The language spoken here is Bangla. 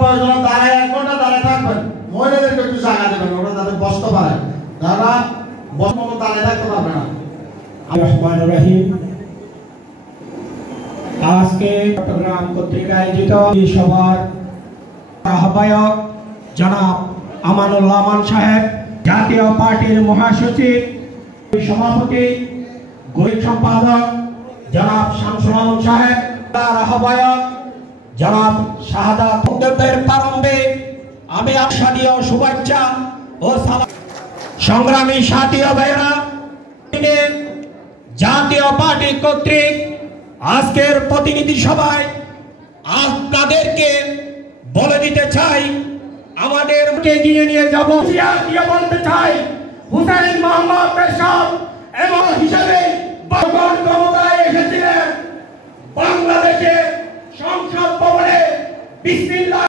প্রয়োজন দাঁড়ায় 1 ঘন্টা দাঁড়ায় থাকবেন, মহিলাদেরকে একটু জায়গা দেবেন, ওরা যাতে বসতে পারে, তারা বসতে দাঁড়ায় থাকতে পারবে না। রহমানুর রহিম। আজকে চট্টগ্রাম কর্তৃক আয়োজিত এই সভার আহ্বায়ক জনাব আমানুল্লাহ আমান সাহেব, জাতীয় পার্টির মহাসচিব, সভাপতি, গরিব সম্পাদক জনাব শামসুল আলম সাহেব, তার আহ্বায়ক জনাব শাহাদাত। বক্তব্যের প্রারম্ভে আমি আশাদীয় শুভেচ্ছা ও সালাম। সংগ্রামী সাথী ও ভাইয়েরা, জাতীয় পার্টি কর্তৃক আজকের প্রতিনিধি সভায় আপনাদেরকে বলে দিতে চাই, আমাদেরকে এগিয়ে নিয়ে যাব। বলতে চাই হুসাইন মোহাম্মদ এরশাদ এবং হিসেবে ক্ষমতায় এসেছিলেন বাংলাদেশে সংসদ ভবনে বিসমিল্লাহ